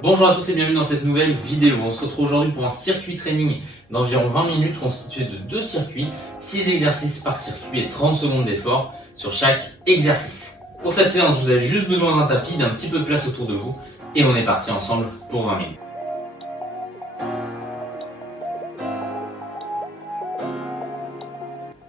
Bonjour à tous et bienvenue dans cette nouvelle vidéo. On se retrouve aujourd'hui pour un circuit training d'environ 20 minutes constitué de 2 circuits, 6 exercices par circuit et 30 secondes d'effort sur chaque exercice. Pour cette séance, vous avez juste besoin d'un tapis, d'un petit peu de place autour de vous et on est parti ensemble pour 20 minutes.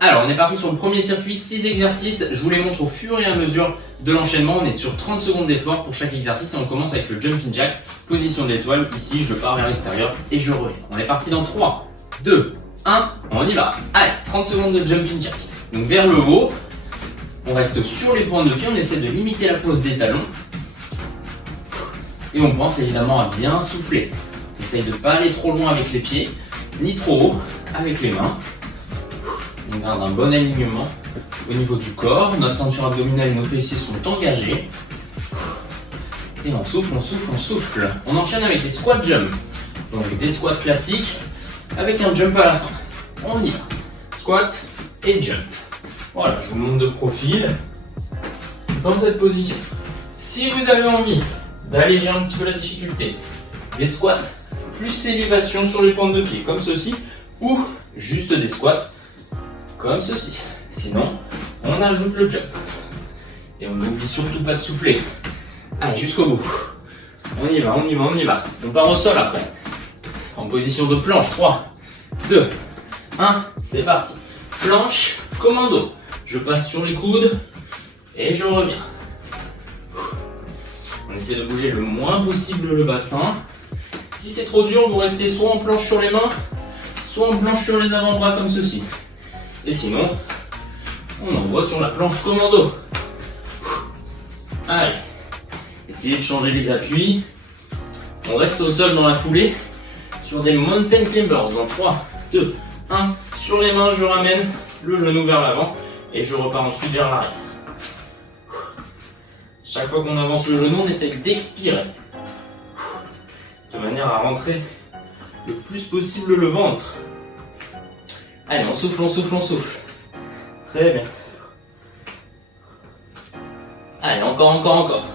Alors, on est parti sur le premier circuit, 6 exercices. Je vous les montre au fur et à mesure de l'enchaînement. On est sur 30 secondes d'effort pour chaque exercice et on commence avec le jumping jack. Position de l'étoile, ici je pars vers l'extérieur et je reviens. On est parti dans 3, 2, 1, on y va. Allez, 30 secondes de jumping jack. Donc vers le haut, on reste sur les pointes de pied, on essaie de limiter la pose des talons. Et on pense évidemment à bien souffler. On essaye de ne pas aller trop loin avec les pieds, ni trop haut avec les mains. On garde un bon alignement au niveau du corps, notre ceinture abdominale et nos fessiers sont engagés. Et on souffle, on souffle, on souffle. On enchaîne avec des squat jump. Donc des squats classiques avec un jump à la fin. On y va. Squat et jump. Voilà, je vous montre de profil dans cette position. Si vous avez envie d'alléger un petit peu la difficulté, des squats plus élévation sur les pointes de pied comme ceci, ou juste des squats comme ceci. Sinon, on ajoute le jump. Et on n'oublie surtout pas de souffler. Allez, jusqu'au bout. On y va, on y va, on y va. On part au sol après. En position de planche. 3, 2, 1, c'est parti. Planche, commando. Je passe sur les coudes et je reviens. On essaie de bouger le moins possible le bassin. Si c'est trop dur, vous restez soit en planche sur les mains, soit en planche sur les avant-bras comme ceci. Et sinon, on envoie sur la planche commando. Allez, essayez de changer les appuis. On reste au sol dans la foulée sur des mountain climbers. Dans 3, 2, 1. Sur les mains, je ramène le genou vers l'avant et je repars ensuite vers l'arrière. Chaque fois qu'on avance le genou, on essaye d'expirer de manière à rentrer le plus possible le ventre. Allez, on souffle, on souffle, on souffle. Très bien. Allez, encore, encore, encore.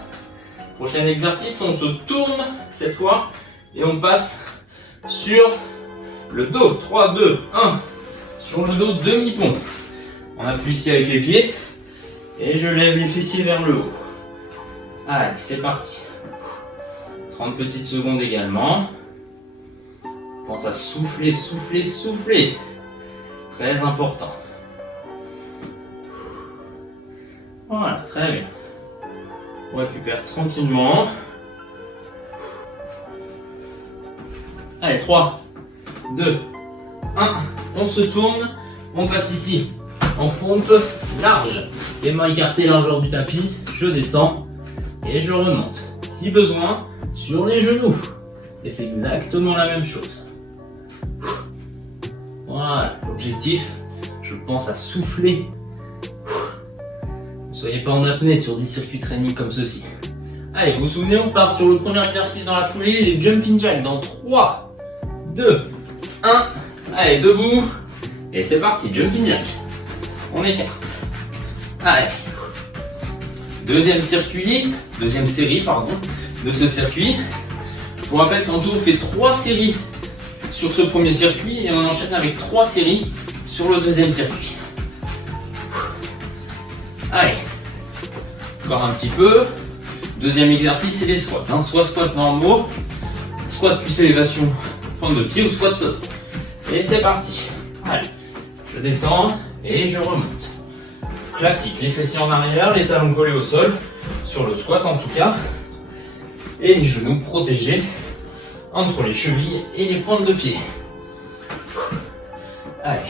Prochain exercice, on se tourne cette fois et on passe sur le dos. 3, 2, 1. Sur le dos, demi-pompe. On appuie ici avec les pieds et je lève les fessiers vers le haut. Allez, c'est parti. 30 petites secondes également. Pense à souffler, souffler, souffler. Très important. Voilà, très bien. On récupère tranquillement. Allez, 3, 2, 1. On se tourne. On passe ici en pompe large. Les mains écartées largeur du tapis. Je descends et je remonte. Si besoin, sur les genoux. Et c'est exactement la même chose. Voilà, l'objectif, je pense à souffler. Ne soyez pas en apnée sur des circuits training comme ceci. Allez, vous vous souvenez, on part sur le premier exercice dans la foulée, les jumping jacks dans 3, 2, 1. Allez, debout. Et c'est parti, jumping jack. On écarte. Allez. Deuxième série, de ce circuit. Je vous rappelle qu'en tout, on fait 3 séries sur ce premier circuit et on enchaîne avec 3 séries sur le deuxième circuit. Allez, encore un petit peu. Deuxième exercice, c'est les squats. Soit squat normaux, squat plus élévation, pointe de pied ou squat saut. Et c'est parti. Allez, je descends et je remonte. Classique, les fessiers en arrière, les talons collés au sol, sur le squat en tout cas. Et les genoux protégés entre les chevilles et les pointes de pied. Allez,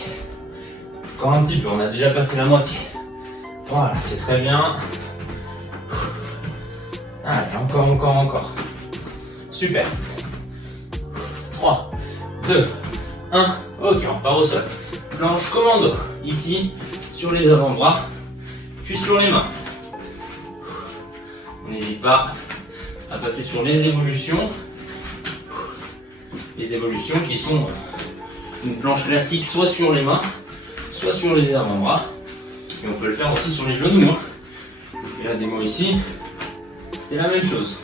encore un petit peu, on a déjà passé la moitié. Voilà, c'est très bien. Allez, encore, encore, encore. Super. 3, 2, 1. Ok, on repart au sol. Planche commando. Ici, sur les avant-bras, puis sur les mains. On n'hésite pas à passer sur les évolutions. Les évolutions qui sont une planche classique soit sur les mains, soit sur les avant-bras. Et on peut le faire aussi sur les genoux. Je vous fais la démo ici. C'est la même chose.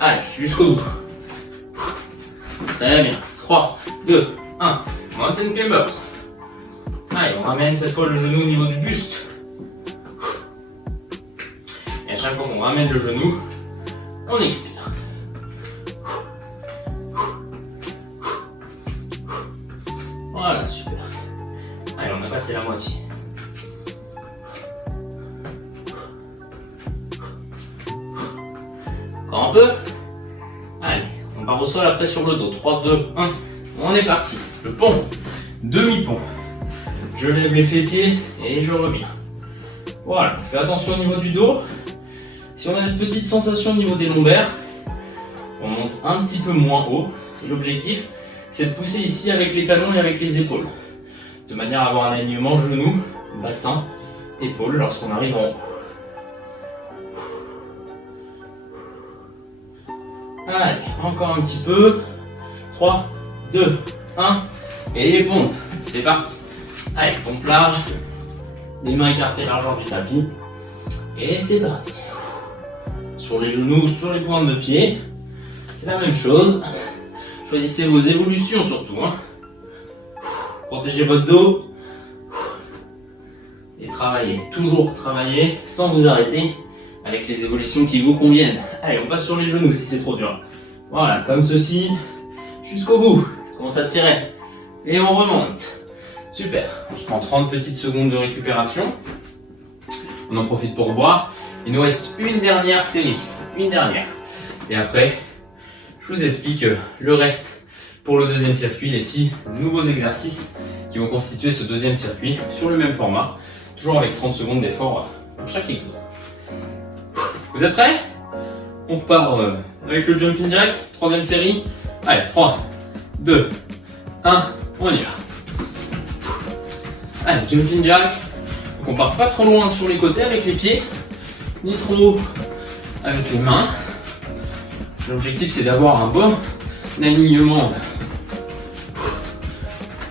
Allez, jusqu'au bout. Très bien. 3, 2, 1. Mountain climbers. Allez, on ramène cette fois le genou au niveau du buste. Et à chaque fois qu'on ramène le genou, on expire. Voilà, super. Allez, on a passé la moitié. Encore un peu. Allez, on part au sol après sur le dos. 3, 2, 1. On est parti. Le pont. Demi-pont. Je lève les fessiers et je reviens. Voilà, on fait attention au niveau du dos. Si on a une petite sensation au niveau des lombaires, on monte un petit peu moins haut. Et l'objectif, c'est de pousser ici avec les talons et avec les épaules. De manière à avoir un alignement genou, bassin, épaules lorsqu'on arrive en haut. Allez, encore un petit peu. 3, 2, 1. Et les pompes. C'est parti. Allez, pompe large. Les mains écartées largeur du tapis. Et c'est parti. Sur les genoux, sur les pointes de pied. C'est la même chose. Choisissez vos évolutions surtout. Protégez votre dos. Et travaillez. Toujours travailler sans vous arrêter. Avec les évolutions qui vous conviennent. Allez, on passe sur les genoux si c'est trop dur. Voilà, comme ceci. Jusqu'au bout. Ça commence à tirer. Et on remonte. Super. On se prend 30 petites secondes de récupération. On en profite pour boire. Il nous reste une dernière série. Une dernière. Et après, je vous explique le reste pour le deuxième circuit. Les 6 nouveaux exercices qui vont constituer ce deuxième circuit sur le même format. Toujours avec 30 secondes d'effort pour chaque exo. Vous êtes prêts? On repart avec le jumping jack. Troisième série. Allez, 3, 2, 1. On y va. Allez, jumping jack. Donc on part pas trop loin sur les côtés avec les pieds, ni trop haut avec les mains. L'objectif c'est d'avoir un bon alignement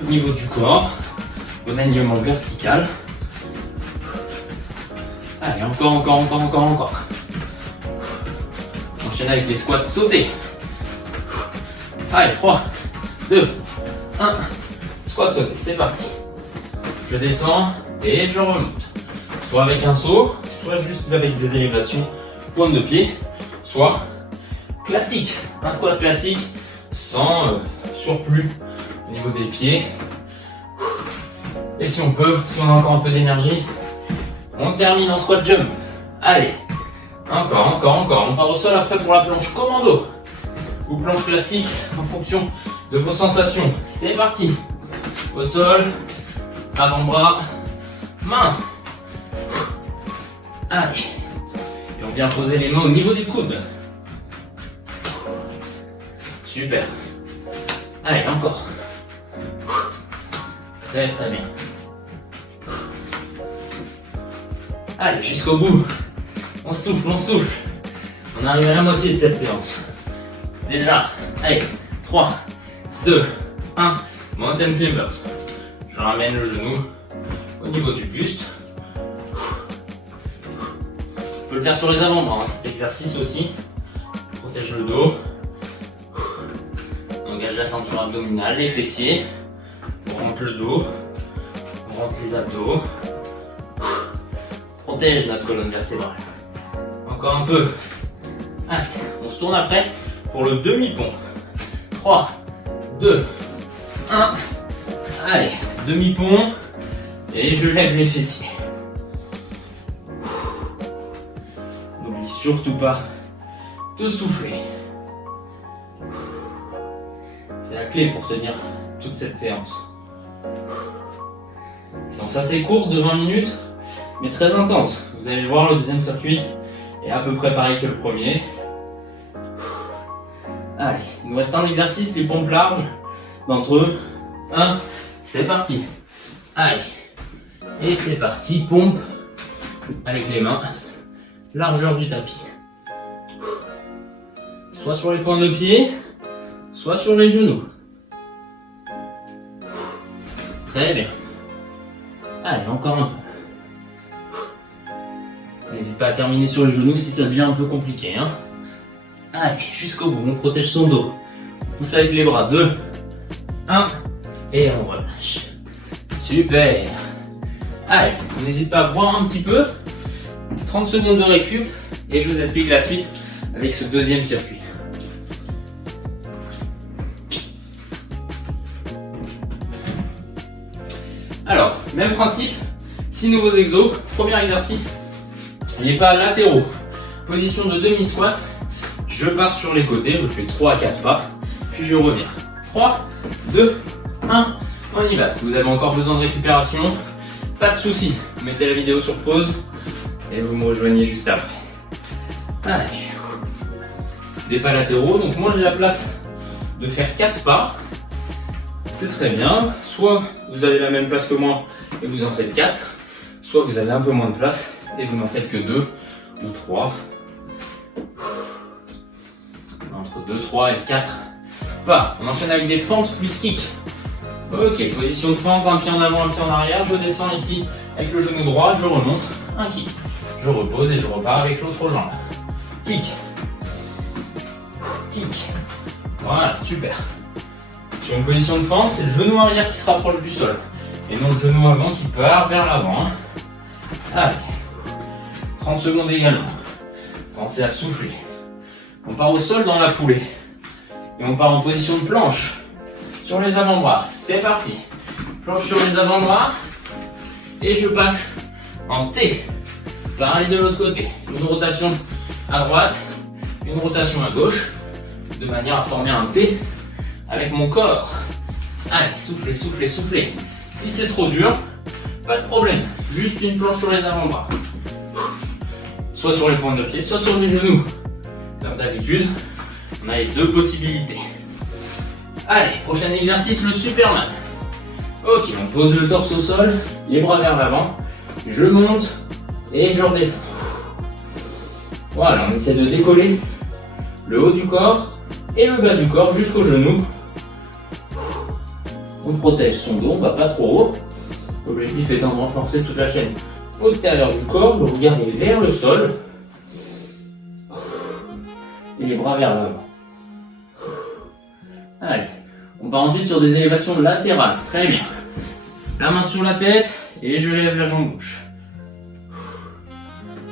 au niveau du corps, bon alignement vertical. Allez, encore. On enchaîne avec les squats sautés. Allez, 3, 2, 1. Squat sauté, c'est parti. Je descends et je remonte. Soit avec un saut, soit juste avec des élévations pointe de pied, soit classique. Un squat classique sans surplus au niveau des pieds. Et si on peut, si on a encore un peu d'énergie, on termine en squat jump. Allez, encore. On part au sol après pour la planche commando ou planche classique en fonction de vos sensations. C'est parti. Au sol, avant-bras, main. Allez. Et on vient poser les mains au niveau des coudes. Super. Allez, encore. Très bien. Allez, jusqu'au bout. On souffle. On arrive à la moitié de cette séance. Déjà, allez, 3, 2, 1. Mountain climbers. Je ramène le genou au niveau du buste. On peut le faire sur les avant-bras, cet exercice aussi. Protège le dos. On engage la ceinture abdominale, les fessiers. On rentre le dos. On rentre les abdos. Protège notre colonne vertébrale. Encore un peu. Allez, on se tourne après pour le demi-pont. 3, 2, 1. Allez, demi-pont. Et je lève les fessiers. N'oublie surtout pas de souffler. C'est la clé pour tenir toute cette séance. Séance assez courte de 20 minutes, mais très intense. Vous allez le voir, le deuxième circuit est à peu près pareil que le premier. Allez, il nous reste un exercice, les pompes larges. D'entre eux, 1, c'est parti. Allez, et c'est parti, pompe avec les mains, largeur du tapis. Soit sur les pointes de pied, soit sur les genoux. Très bien. Allez, encore un peu. N'hésite pas à terminer sur les genoux si ça devient un peu compliqué. Allez, jusqu'au bout, on protège son dos. Pousse avec les bras, 2, 1, et on relâche. Super. Allez, n'hésite pas à boire un petit peu. 30 secondes de récup, et je vous explique la suite avec ce deuxième circuit. Alors, même principe, 6 nouveaux exos. Premier exercice, les pas latéraux. Position de demi-squat. Je pars sur les côtés, je fais 3 à 4 pas, puis je reviens. 3, 2, 1, on y va. Si vous avez encore besoin de récupération, pas de souci. Mettez la vidéo sur pause et vous me rejoignez juste après. Allez. Des pas latéraux, donc moi j'ai la place de faire 4 pas. C'est très bien. Soit vous avez la même place que moi et vous en faites 4, soit vous avez un peu moins de place et vous n'en faites que 2 ou 3. Entre 2, 3 et 4 pas. On enchaîne avec des fentes plus kick. Ok, position de fente, un pied en avant, un pied en arrière. Je descends ici avec le genou droit, je remonte, un kick. Je repose et je repars avec l'autre jambe. Kick. Kick. Voilà, super. Sur une position de fente, c'est le genou arrière qui se rapproche du sol. Et non le genou avant qui part vers l'avant. Allez. 30 secondes également. Pensez à souffler. On part au sol dans la foulée. Et on part en position de planche. Sur les avant-bras. C'est parti. Planche sur les avant-bras. Et je passe en T. Pareil de l'autre côté. Une rotation à droite. Une rotation à gauche. De manière à former un T avec mon corps. Allez, soufflez, soufflez, soufflez. Si c'est trop dur, pas de problème. Juste une planche sur les avant-bras. Soit sur les pointes de pied, soit sur les genoux. Comme d'habitude, on a les deux possibilités. Allez, prochain exercice, le Superman. Ok, on pose le torse au sol, les bras vers l'avant. Je monte et je redescends. Voilà, on essaie de décoller le haut du corps et le bas du corps jusqu'au genou. On protège son dos, on ne va pas trop haut. L'objectif étant de renforcer toute la chaîne postérieure du corps, le regard est vers le sol. Et les bras vers l'avant. Allez, on part ensuite sur des élévations latérales. Très bien. La main sur la tête et je lève la jambe gauche.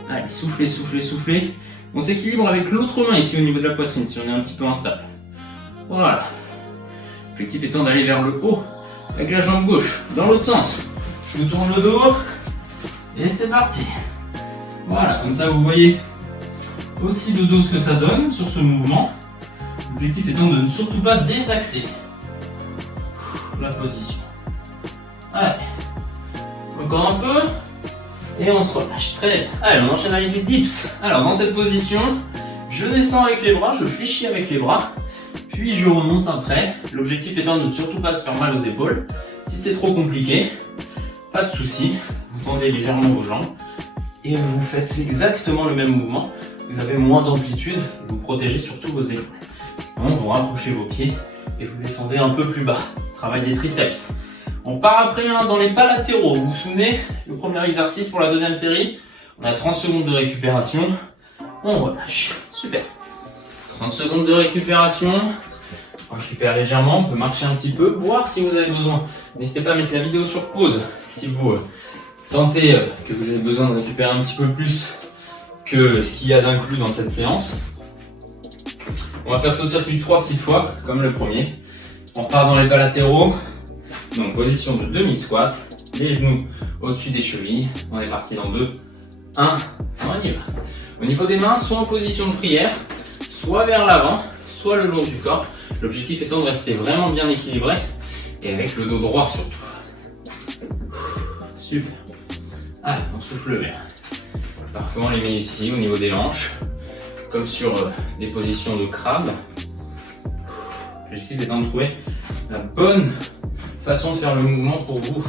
Allez, soufflez, soufflez, soufflez. On s'équilibre avec l'autre main ici au niveau de la poitrine si on est un petit peu instable. Voilà. L'objectif étant d'aller vers le haut avec la jambe gauche. Dans l'autre sens. Je vous tourne le dos et c'est parti. Voilà, comme ça vous voyez aussi le dos ce que ça donne sur ce mouvement. L'objectif étant de ne surtout pas désaxer la position. Allez, encore un peu et on se relâche. Très bien. Allez, on enchaîne avec les dips. Alors dans cette position, je descends avec les bras, je fléchis avec les bras, puis je remonte après. L'objectif étant de ne surtout pas se faire mal aux épaules. Si c'est trop compliqué, pas de souci, vous tendez légèrement vos jambes et vous faites exactement le même mouvement. Vous avez moins d'amplitude et vous protégez surtout vos épaules. Sinon, vous rapprochez vos pieds et vous descendez un peu plus bas. Travail des triceps. On part après dans les pas latéraux. Vous vous souvenez, le premier exercice pour la deuxième série, on a 30 secondes de récupération. On relâche. Super. 30 secondes de récupération. On récupère légèrement, on peut marcher un petit peu, boire si vous avez besoin. N'hésitez pas à mettre la vidéo sur pause si vous sentez que vous avez besoin de récupérer un petit peu plus que ce qu'il y a d'inclus dans cette séance. On va faire ce circuit 3 petites fois, comme le premier. On repart dans les pas latéraux, donc position de demi-squat, les genoux au-dessus des chevilles. On est parti dans 2, 1, on y va. Au niveau des mains, soit en position de prière, soit vers l'avant, soit le long du corps. L'objectif étant de rester vraiment bien équilibré et avec le dos droit surtout. Super. Allez, on souffle bien. Parfois on les met ici au niveau des hanches, comme sur des positions de crabe. L'objectif étant de trouver la bonne façon de faire le mouvement pour vous.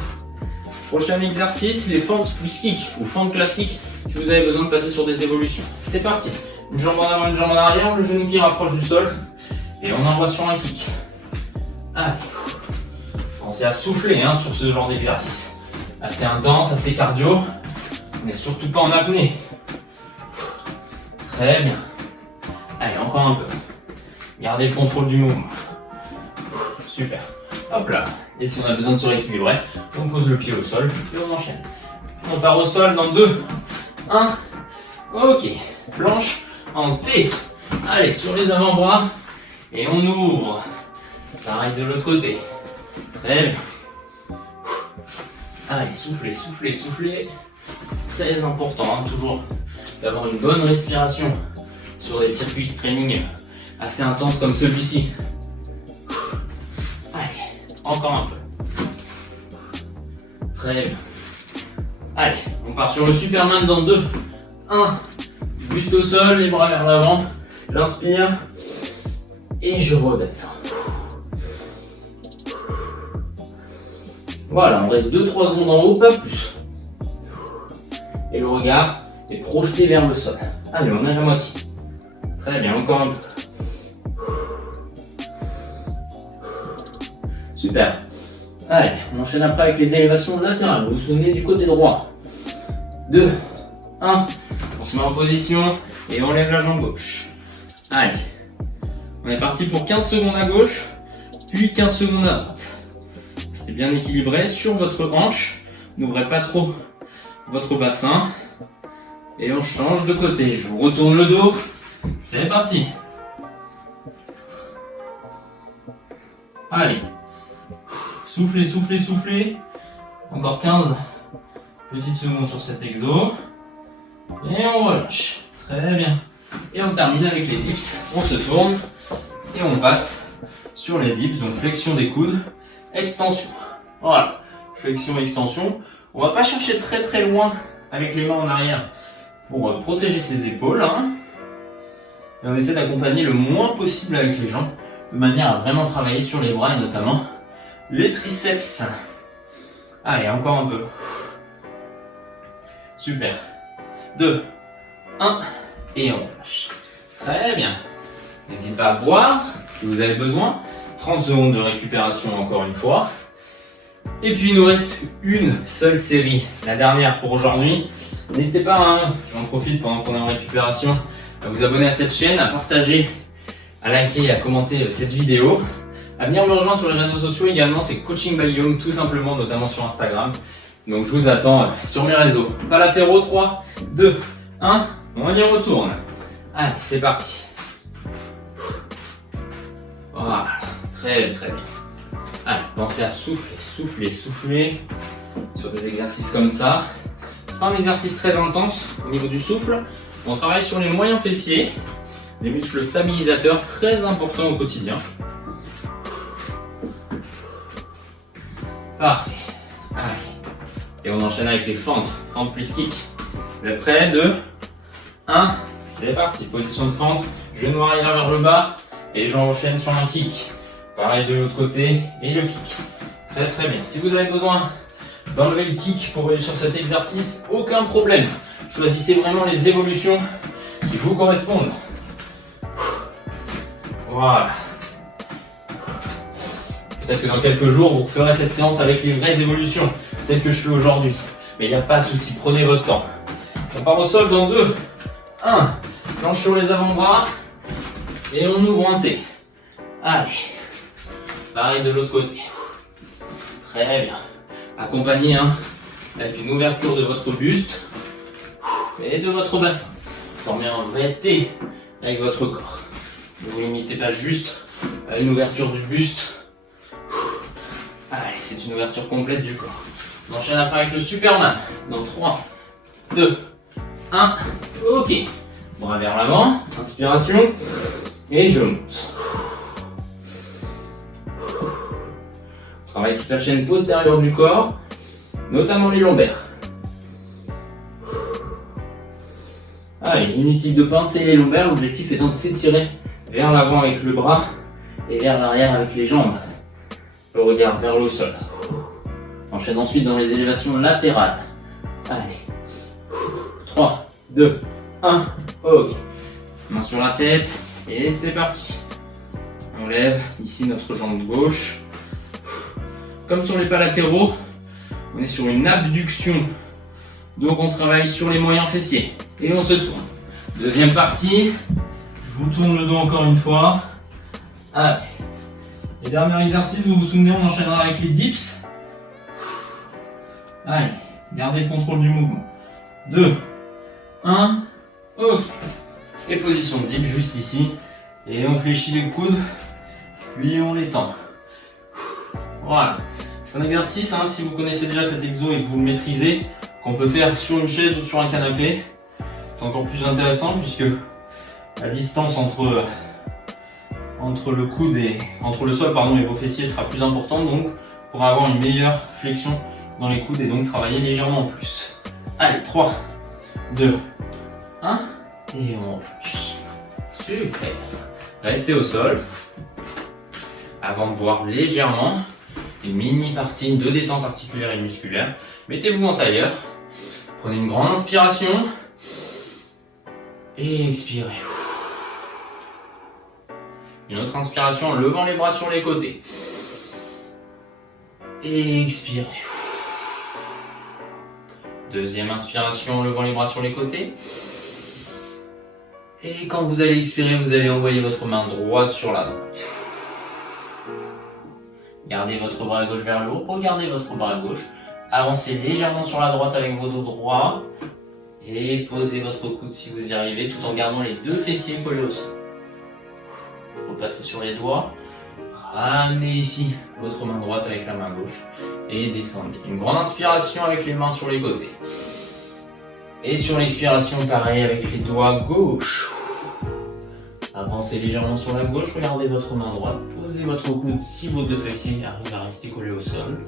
Prochain exercice, les fentes plus kick ou fentes classiques si vous avez besoin de passer sur des évolutions. C'est parti. Une jambe en avant, une jambe en arrière, le genou qui rapproche du sol et on envoie sur un kick. Allez. Pensez à souffler sur ce genre d'exercice. Assez intense, assez cardio. On n'est surtout pas en apnée. Très bien. Allez, encore un peu. Gardez le contrôle du mouvement. Super. Hop là. Et si on a besoin de se rééquilibrer, on pose le pied au sol et on enchaîne. On part au sol dans 2, 1. Ok. Planche en T. Allez, sur les avant-bras. Et on ouvre. Pareil de l'autre côté. Très bien. Allez, soufflez, soufflez, soufflez. Très important, hein, toujours, d'avoir une bonne respiration sur des circuits de training assez intenses comme celui-ci. Allez, encore un peu. Très bien. Allez, on part sur le Superman dans 2, 1. Buste au sol, les bras vers l'avant. J'inspire. Et je redescends. Voilà, on reste 2-3 secondes en haut, pas plus. Et le regard est projeté vers le sol. Allez, on est à la moitié. Très bien, encore un peu. Super. Allez, on enchaîne après avec les élévations latérales. Vous vous souvenez du côté droit. 2, 1. On se met en position et on lève la jambe gauche. Allez. On est parti pour 15 secondes à gauche, puis 15 secondes à droite. Restez bien équilibré sur votre hanche. N'ouvrez pas trop votre bassin. Et on change de côté. Je vous retourne le dos. C'est parti. Allez. Soufflez, soufflez, soufflez. Encore 15 petites secondes sur cet exo. Et on relâche. Très bien. Et on termine avec les dips. On se tourne. Et on passe sur les dips, donc flexion des coudes, extension. Voilà, flexion, extension. On va pas chercher très très loin avec les mains en arrière pour protéger ses épaules. Hein. Et on essaie d'accompagner le moins possible avec les jambes, de manière à vraiment travailler sur les bras et notamment les triceps. Allez, encore un peu. Super. 2, 1, et on lâche. Très bien. N'hésitez pas à boire si vous avez besoin. 30 secondes de récupération encore une fois. Et puis il nous reste une seule série, la dernière pour aujourd'hui. N'hésitez pas, hein, j'en profite pendant qu'on est en récupération, à vous abonner à cette chaîne, à partager, à liker et à commenter cette vidéo. À venir me rejoindre sur les réseaux sociaux également, c'est Coaching by Guillaume, tout simplement, notamment sur Instagram. Donc je vous attends sur mes réseaux. Pas latéraux, 3, 2, 1, on y retourne. Allez, c'est parti. Voilà, très très bien. Allez, pensez à souffler, souffler, souffler sur des exercices comme ça. C'est pas un exercice très intense au niveau du souffle. On travaille sur les moyens fessiers, des muscles stabilisateurs très importants au quotidien. Parfait. Allez. Et on enchaîne avec les fentes, fente plus kick. Vous êtes prêts? 2, 1, c'est parti. Position de fente, genou arrière vers le bas. Et j'enchaîne sur un kick. Pareil de l'autre côté et le kick. Très très bien. Si vous avez besoin d'enlever le kick pour réussir cet exercice, aucun problème. Choisissez vraiment les évolutions qui vous correspondent. Voilà. Peut-être que dans quelques jours, vous referez cette séance avec les vraies évolutions, celles que je fais aujourd'hui. Mais il n'y a pas de souci, prenez votre temps. On part au sol dans 2, 1. Planche sur les avant-bras. Et on ouvre en T. Allez. Pareil de l'autre côté. Très bien. Accompagné avec une ouverture de votre buste et de votre bassin. Formez un vrai T avec votre corps. Ne vous limitez pas juste à une ouverture du buste. Allez, c'est une ouverture complète du corps. On enchaîne après avec le Superman. Dans 3, 2, 1. Ok. Bras vers l'avant. Inspiration. Et je monte. On travaille toute la chaîne postérieure du corps, notamment les lombaires. Allez, inutile de pincer les lombaires, l'objectif étant de s'étirer vers l'avant avec le bras et vers l'arrière avec les jambes. Le regard vers le sol. Enchaîne ensuite dans les élévations latérales. Allez. 3, 2, 1. Ok. Main sur la tête. Et c'est parti. On lève ici notre jambe gauche. Comme sur les pas latéraux, on est sur une abduction. Donc on travaille sur les moyens fessiers. Et on se tourne. Deuxième partie. Je vous tourne le dos encore une fois. Allez. Et dernier exercice, vous vous souvenez, on enchaînera avec les dips. Allez, gardez le contrôle du mouvement. 2, 1, off. Et position de dip juste ici. Et on fléchit les coudes, puis on les tend. Voilà. C'est un exercice, hein, si vous connaissez déjà cet exo et que vous le maîtrisez, qu'on peut faire sur une chaise ou sur un canapé. C'est encore plus intéressant puisque la distance entre le coude et entre le sol et vos fessiers sera plus importante, donc pour avoir une meilleure flexion dans les coudes et donc travailler légèrement en plus. Allez, 3, 2, 1 et on fléchit. Super. Restez au sol avant de boire légèrement. Une mini partie de détente articulaire et musculaire. Mettez-vous en tailleur. Prenez une grande inspiration. Et expirez. Une autre inspiration en levant les bras sur les côtés. Et expirez. Deuxième inspiration en levant les bras sur les côtés. Et quand vous allez expirer, vous allez envoyer votre main droite sur la droite. Gardez votre bras gauche vers le haut, regardez votre bras gauche. Avancez légèrement sur la droite avec vos dos droits. Et posez votre coude si vous y arrivez, tout en gardant les deux fessiers collés au sol. Repassez sur les doigts. Ramenez ici votre main droite avec la main gauche. Et descendez. Une grande inspiration avec les mains sur les côtés. Et sur l'expiration, pareil avec les doigts gauche. Avancez légèrement sur la gauche, regardez votre main droite, posez votre coude si vos deux fessiers arrivent à rester collés au sol.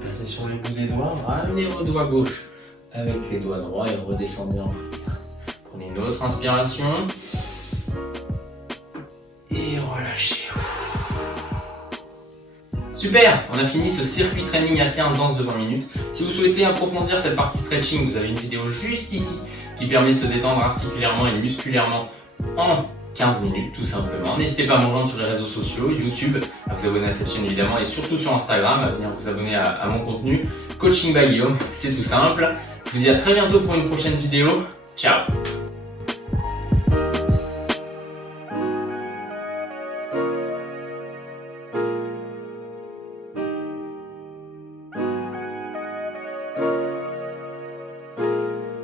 Passez sur le bout des doigts, ramenez vos doigts gauche avec les doigts droits et redescendez en prière. Prenez une autre inspiration. Et relâchez. Super, on a fini ce circuit training assez intense de 20 minutes. Si vous souhaitez approfondir cette partie stretching, vous avez une vidéo juste ici qui permet de se détendre articulairement et musculairement en 15 minutes tout simplement. N'hésitez pas à me rejoindre sur les réseaux sociaux, YouTube, à vous abonner à cette chaîne évidemment et surtout sur Instagram, à venir vous abonner à mon contenu. Coaching by Guillaume, c'est tout simple. Je vous dis à très bientôt pour une prochaine vidéo. Ciao!